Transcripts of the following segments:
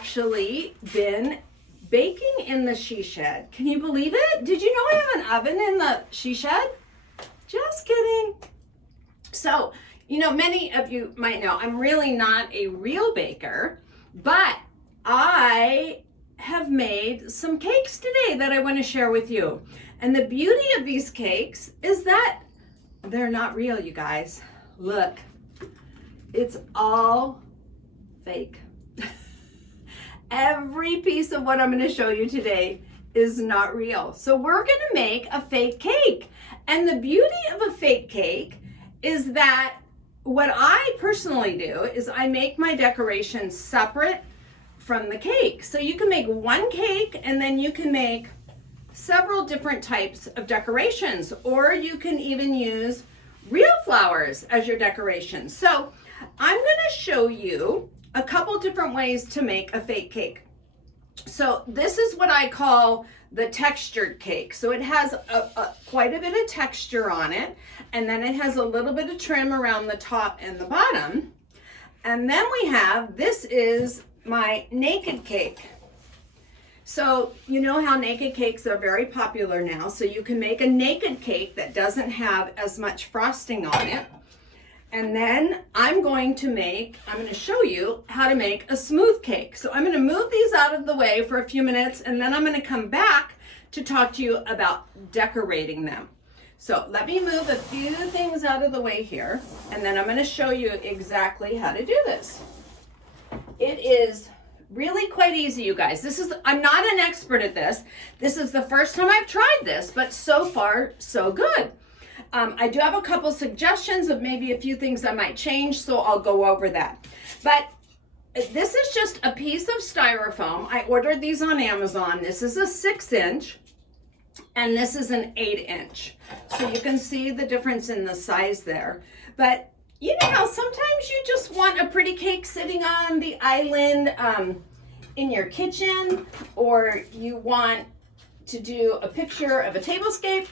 actually been baking in the she shed. Can you believe it? Did you know I have an oven in the she shed? Just kidding. So, you know, many of you might know I'm really not a real baker, but I have made some cakes today that I want to share with you. And the beauty of these cakes is that they're not real, you guys. Look, it's all fake. Every piece of what I'm going to show you today is not real. So we're going to make a fake cake. And the beauty of a fake cake is that what I personally do is I make my decorations separate from the cake. So you can make one cake and then you can make several different types of decorations, or you can even use real flowers as your decorations. So I'm going to show you a couple different ways to make a fake cake. So this is what I call the textured cake. So it has quite a bit of texture on it, and then it has a little bit of trim around the top and the bottom. And then we have, this is my naked cake. So you know how naked cakes are very popular now. So you can make a naked cake that doesn't have as much frosting on it. And then I'm going to show you how to make a smooth cake. So I'm going to move these out of the way for a few minutes, and then I'm going to come back to talk to you about decorating them. So let me move a few things out of the way here, and then I'm going to show you exactly how to do this. It is really quite easy, you guys. I'm not an expert at this. This is the first time I've tried this, but so far, so good. I do have a couple suggestions of maybe a few things I might change, so I'll go over that. But this is just a piece of styrofoam. I ordered these on Amazon. This is a 6-inch, and this is an 8-inch. So you can see the difference in the size there. But you know how sometimes you just want a pretty cake sitting on the island in your kitchen, or you want to do a picture of a tablescape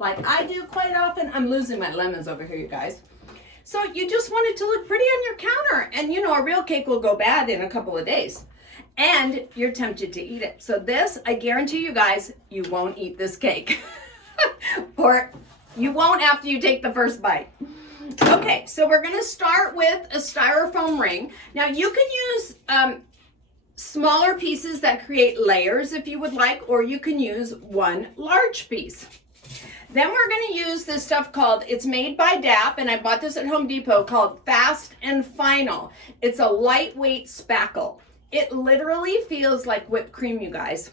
like I do quite often. I'm losing my lemons over here, you guys. So you just want it to look pretty on your counter, and you know a real cake will go bad in a couple of days, and you're tempted to eat it. So this, I guarantee you guys, you won't eat this cake. Or you won't after you take the first bite. Okay, so we're gonna start with a styrofoam ring. Now you can use smaller pieces that create layers if you would like, or you can use one large piece. Then we're gonna use this stuff called, it's made by DAP, and I bought this at Home Depot, called Fast and Final. It's a lightweight spackle. It literally feels like whipped cream, you guys.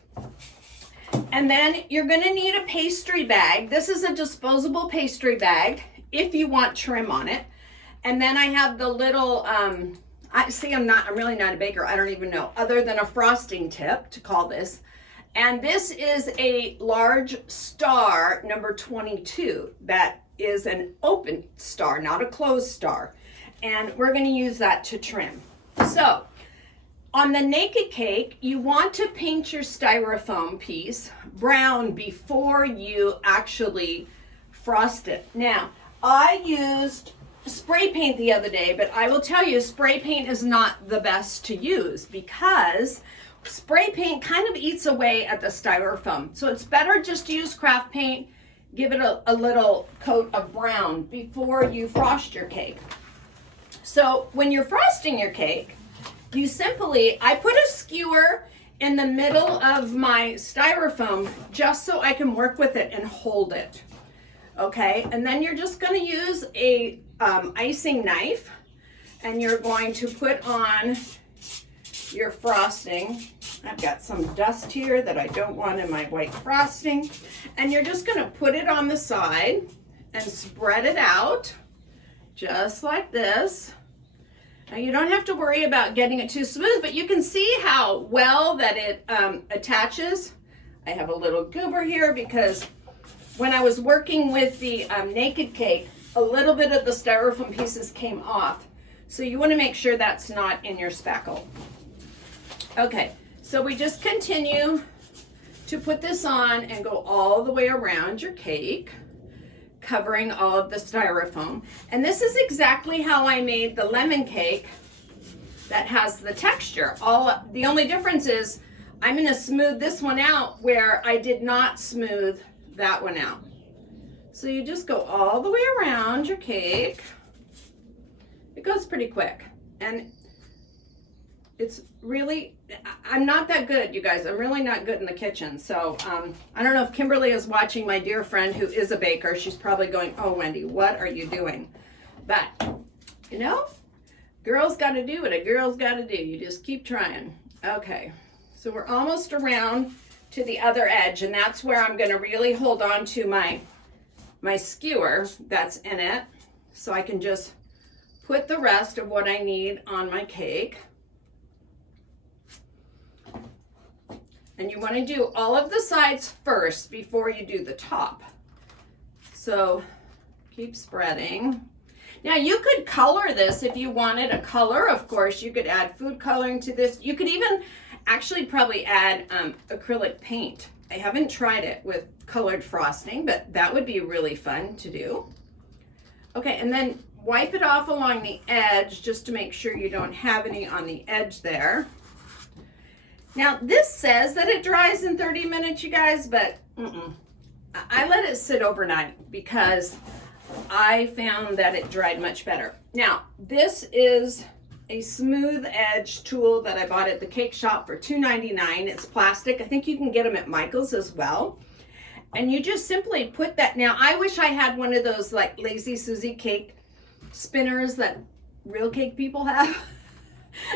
And then you're gonna need a pastry bag. This is a disposable pastry bag if you want trim on it. And then I have the little, I'm really not a baker. I don't even know, other than a frosting tip to call this. And this is a large star, number 22. That is an open star, not a closed star. And we're gonna use that to trim. So, on the naked cake, you want to paint your styrofoam piece brown before you actually frost it. Now, I used spray paint the other day, but I will tell you, spray paint is not the best to use because spray paint kind of eats away at the styrofoam. So it's better just to use craft paint, give it a little coat of brown before you frost your cake. So when you're frosting your cake, you simply, I put a skewer in the middle of my styrofoam just so I can work with it and hold it. Okay, and then you're just going to use a icing knife, and you're going to put on your frosting. I've got some dust here that I don't want in my white frosting, and you're just going to put it on the side and spread it out just like this. Now you don't have to worry about getting it too smooth, but you can see how well that it attaches. I have a little goober here because when I was working with the naked cake, a little bit of the styrofoam pieces came off. So you want to make sure that's not in your spackle. Okay, so we just continue to put this on and go all the way around your cake, covering all of the styrofoam. And this is exactly how I made the lemon cake that has the texture. The only difference is I'm going to smooth this one out where I did not smooth that one out. So you just go all the way around your cake. It goes pretty quick. And it's really, I'm not that good, you guys. I'm really not good in the kitchen. So I don't know if Kimberly is watching, my dear friend who is a baker. She's probably going, oh, Wendy, what are you doing? But, you know, girl's got to do what a girl's got to do. You just keep trying. Okay, so we're almost around to the other edge, and that's where I'm going to really hold on to my skewer that's in it, so I can just put the rest of what I need on my cake. And you want to do all of the sides first before you do the top. So keep spreading. Now you could color this if you wanted a color. Of course, you could add food coloring to this. You could even actually probably add acrylic paint. I haven't tried it with colored frosting, but that would be really fun to do. Okay, and then wipe it off along the edge just to make sure you don't have any on the edge there. Now this says that it dries in 30 minutes, you guys, but I let it sit overnight because I found that it dried much better. Now this is a smooth edge tool that I bought at the cake shop for $2.99. It's plastic. I think you can get them at Michael's as well. And you just simply put that. Now I wish I had one of those like Lazy Susie cake spinners that real cake people have.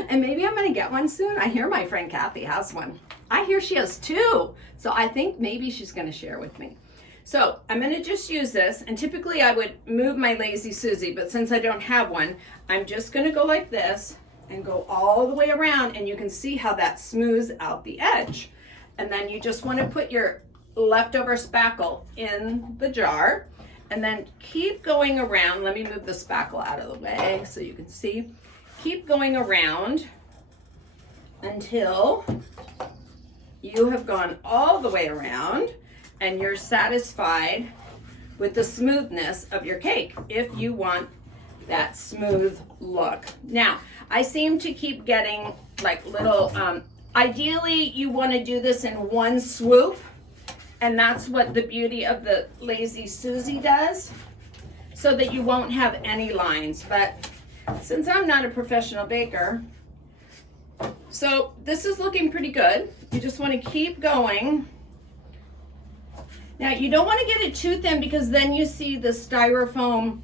And maybe I'm gonna get one soon. I hear my friend Kathy has one. I hear she has two. So I think maybe she's gonna share with me. So I'm gonna just use this, and typically I would move my Lazy Susie, but since I don't have one, I'm just gonna go like this and go all the way around, and you can see how that smooths out the edge. And then you just wanna put your leftover spackle in the jar, and then keep going around. Let me move the spackle out of the way so you can see. Keep going around until you have gone all the way around and you're satisfied with the smoothness of your cake if you want that smooth look. Now, I seem to keep getting like little, ideally you want to do this in one swoop, and that's what the beauty of the Lazy Susie does, so that you won't have any lines. But since I'm not a professional baker, so this is looking pretty good. You just want to keep going. Now you don't want to get it too thin because then you see the styrofoam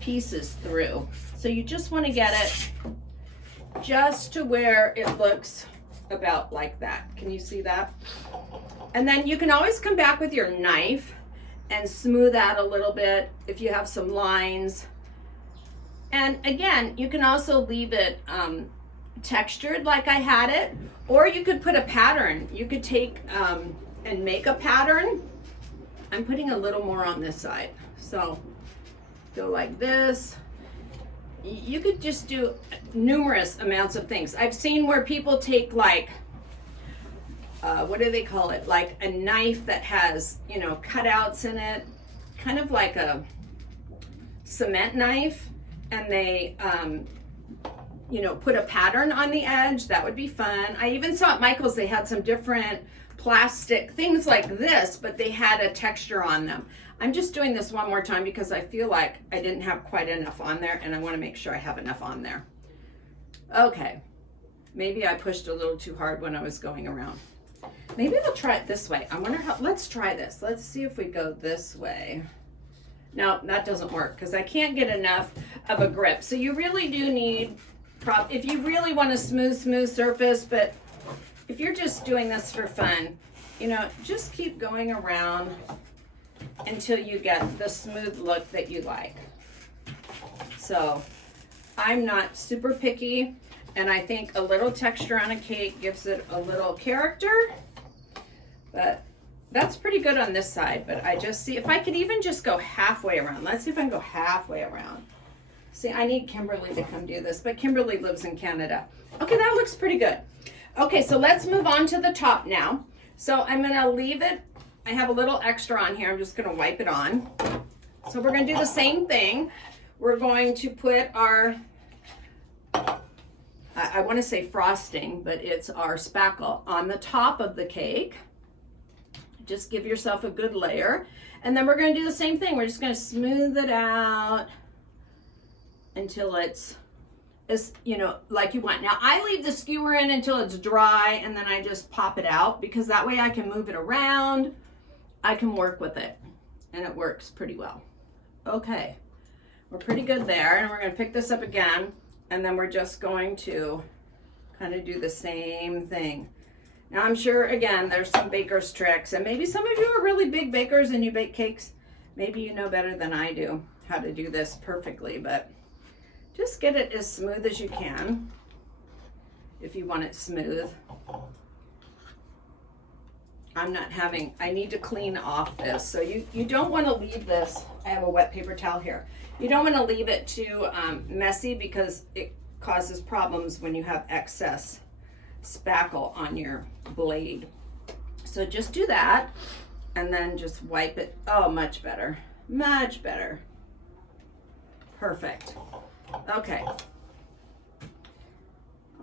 pieces through. So you just want to get it just to where it looks about like that. Can you see that? And then you can always come back with your knife and smooth out a little bit if you have some lines. And again, you can also leave it textured like I had it, or you could put a pattern. You could take and make a pattern. I'm putting a little more on this side. So go like this. You could just do numerous amounts of things. I've seen where people take like, what do they call it? Like a knife that has, you know, cutouts in it, kind of like a cement knife, and they, you know, put a pattern on the edge. That would be fun. I even saw at Michael's, they had some different plastic things like this, but they had a texture on them. I'm just doing this one more time because I feel like I didn't have quite enough on there, and I want to make sure I have enough on there. Okay, maybe I pushed a little too hard when I was going around. Maybe we'll try it this way. I wonder how, let's try this. Let's see if we go this way. No, that doesn't work because I can't get enough of a grip. So you really do need, if you really want a smooth surface, but if you're just doing this for fun, you know, just keep going around until you get the smooth look that you like. So I'm not super picky, and I think a little texture on a cake gives it a little character, but that's pretty good on this side. But I just see if I could even just go halfway around. Let's see if I can go halfway around. See, I need Kimberly to come do this, but Kimberly lives in Canada. Okay, that looks pretty good. Okay, so let's move on to the top now. So I'm gonna leave it, I have a little extra on here. I'm just gonna wipe it on. So we're gonna do the same thing. We're going to put our I want to say frosting, but it's our spackle on the top of the cake. Just give yourself a good layer. And then we're going to do the same thing. We're just going to smooth it out until it's, you know, like you want. Now I leave the skewer in until it's dry, and then I just pop it out, because that way I can move it around. I can work with it, and it works pretty well. Okay, we're pretty good there, and we're going to pick this up again. And then we're just going to kind of do the same thing. Now I'm sure, again, there's some baker's tricks, and maybe some of you are really big bakers and you bake cakes. Maybe you know better than I do how to do this perfectly, but just get it as smooth as you can if you want it smooth. I need to clean off this. So you don't want to leave this. I have a wet paper towel here. You don't want to leave it too messy, because it causes problems when you have excess spackle on your blade. So just do that, and then just wipe it. Oh, much better. Much better. Perfect. Okay.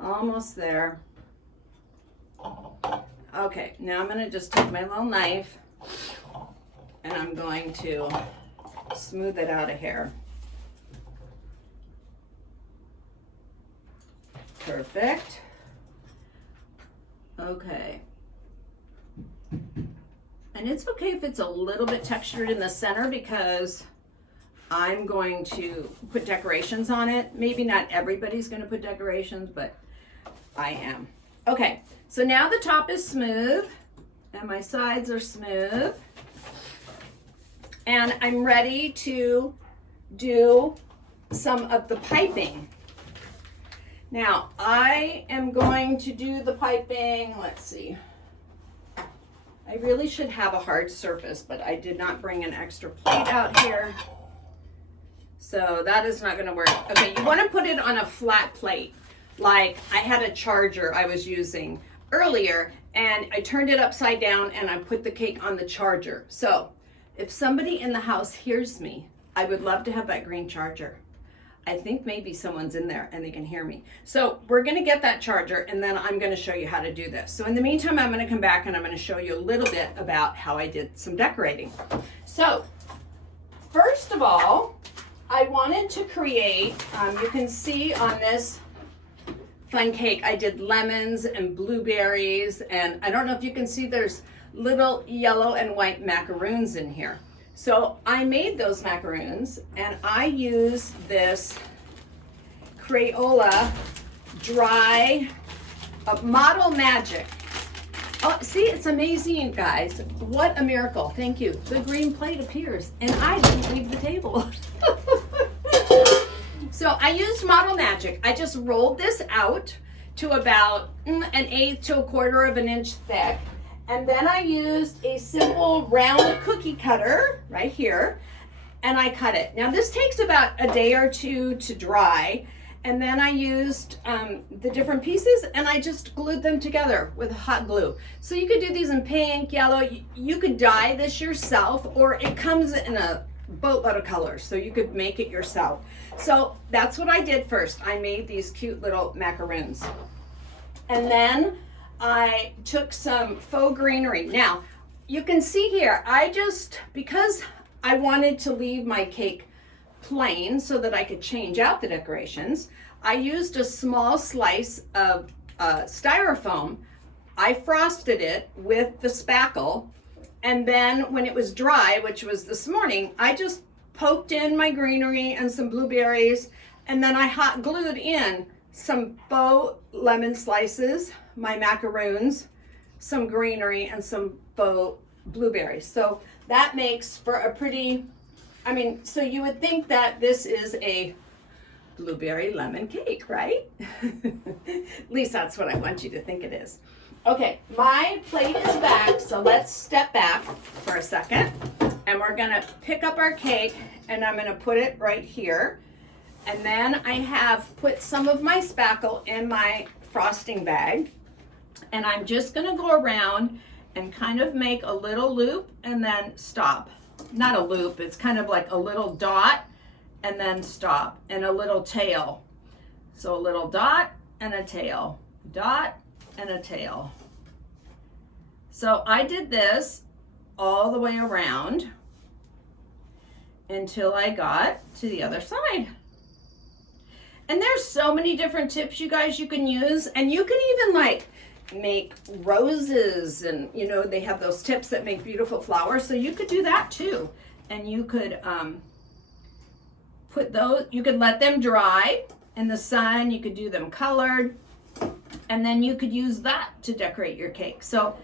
Almost there. Okay, now I'm going to just take my little knife, and I'm going to smooth it out a hair. Perfect. Okay. And it's okay if it's a little bit textured in the center, because I'm going to put decorations on it. Maybe not everybody's going to put decorations, but I am. Okay, so now the top is smooth and my sides are smooth. And I'm ready to do some of the piping. Now, I am going to do the piping, let's see. I really should have a hard surface, but I did not bring an extra plate out here. So that is not gonna work. Okay, you wanna put it on a flat plate. Like I had a charger I was using earlier, and I turned it upside down and I put the cake on the charger. So if somebody in the house hears me, I would love to have that green charger. I think maybe someone's in there and they can hear me. So we're gonna get that charger, and then I'm gonna show you how to do this. So in the meantime, I'm gonna come back and I'm gonna show you a little bit about how I did some decorating. So first of all, I wanted to create, you can see on this fun cake, I did lemons and blueberries, and I don't know if you can see, there's little yellow and white macaroons in here. So I made those macaroons, and I used this Crayola dry Model Magic. Oh, see, it's amazing, guys. What a miracle. Thank you. The green plate appears, and I didn't leave the table. So I used Model Magic. I just rolled this out to about 1/8 to 1/4 of an inch thick. And then I used a simple round cookie cutter right here, and I cut it. Now this takes about a day or two to dry. And then I used the different pieces, and I just glued them together with hot glue. So you could do these in pink, yellow. You could dye this yourself, or it comes in a boatload of colors, so you could make it yourself. So that's what I did first. I made these cute little macaroons. And then I took some faux greenery. Now, you can see here, because I wanted to leave my cake plain so that I could change out the decorations, I used a small slice of styrofoam. I frosted it with the spackle, and then when it was dry, which was this morning, I just poked in my greenery and some blueberries, and then I hot glued in some faux lemon slices, my macaroons, some greenery, and some faux blueberries. So that makes for a pretty, so you would think that this is a blueberry lemon cake, right? At least that's what I want you to think it is. Okay, my plate is back, so let's step back for a second, and we're gonna pick up our cake, and I'm gonna put it right here. And then I have put some of my spackle in my frosting bag, and I'm just gonna go around and kind of make a little loop and then stop. Not a loop, it's kind of like a little dot and then stop, and a little tail. So a little dot and a tail, dot and a tail. So I did this all the way around until I got to the other side. And there's so many different tips, you guys, you can use, and you can even like make roses, and you know, they have those tips that make beautiful flowers, so you could do that too. And you could put those, you could let them dry in the sun, you could do them colored, and then you could use that to decorate your cake. So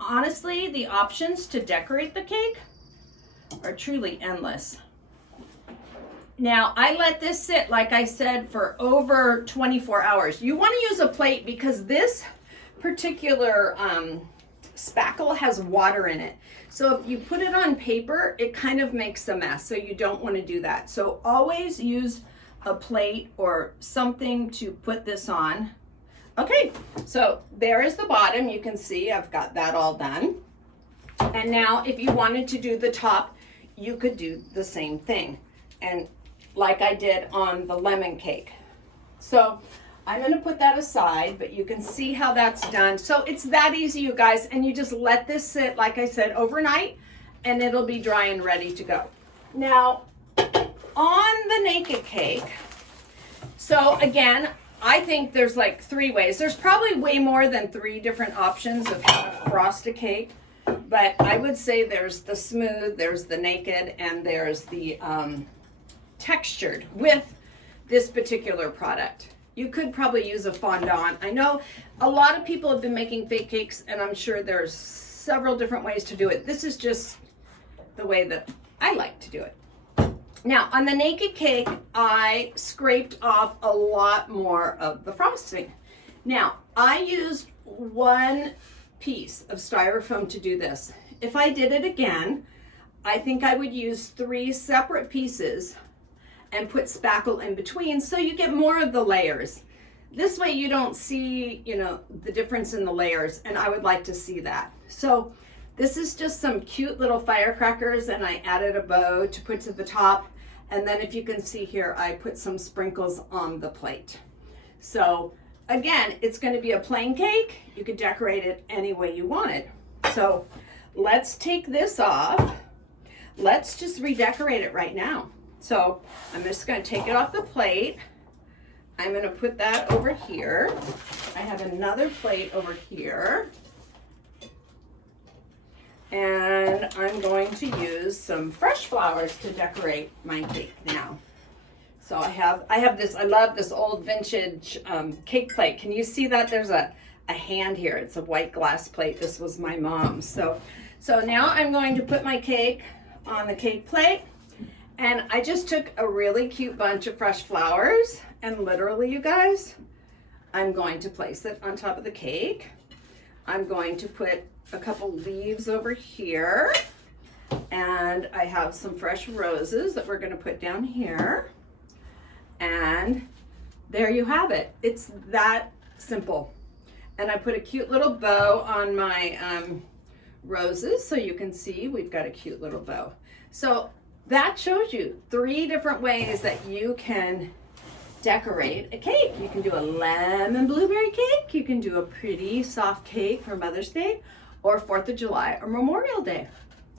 honestly, the options to decorate the cake are truly endless. Now, I let this sit, like I said, for over 24 hours. You want to use a plate because this particular spackle has water in it. So if you put it on paper, it kind of makes a mess. So you don't want to do that. So always use a plate or something to put this on. Okay, so there is the bottom. You can see I've got that all done. And now if you wanted to do the top, you could do the same thing. And like I did on the lemon cake. So I'm going to put that aside, but you can see how that's done. So it's that easy, you guys, and you just let this sit, like I said, overnight, and it'll be dry and ready to go. Now, on the naked cake, so again, I think there's like 3 ways. There's probably way more than 3 different options of how to frost a cake, but I would say there's the smooth, there's the naked, and there's the textured with this particular product. You could probably use a fondant. I know a lot of people have been making fake cakes, and I'm sure there's several different ways to do it. This is just the way that I like to do it. Now, on the naked cake, I scraped off a lot more of the frosting. Now, I used 1 piece of styrofoam to do this. If I did it again, I think I would use 3 separate pieces and put spackle in between so you get more of the layers. This way you don't see, you know, the difference in the layers, and I would like to see that. So this is just some cute little firecrackers, and I added a bow to put to the top. And then if you can see here, I put some sprinkles on the plate. So again, it's going to be a plain cake. You could decorate it any way you want it. So let's take this off. Let's just redecorate it right now. So I'm just going to take it off the plate. I'm going to put that over here. I have another plate over here. And I'm going to use some fresh flowers to decorate my cake now. So I have this, I love this old vintage cake plate. Can you see that? There's a hand here. It's a white glass plate. This was my mom's. So now I'm going to put my cake on the cake plate. And I just took a really cute bunch of fresh flowers, and literally, you guys, I'm going to place it on top of the cake. I'm going to put a couple leaves over here, and I have some fresh roses that we're going to put down here. And there you have it. It's that simple. And I put a cute little bow on my roses, so you can see we've got a cute little bow. So that shows you 3 different ways that you can decorate a cake. You can do a lemon blueberry cake. You can do a pretty soft cake for Mother's Day or 4th of July or Memorial Day.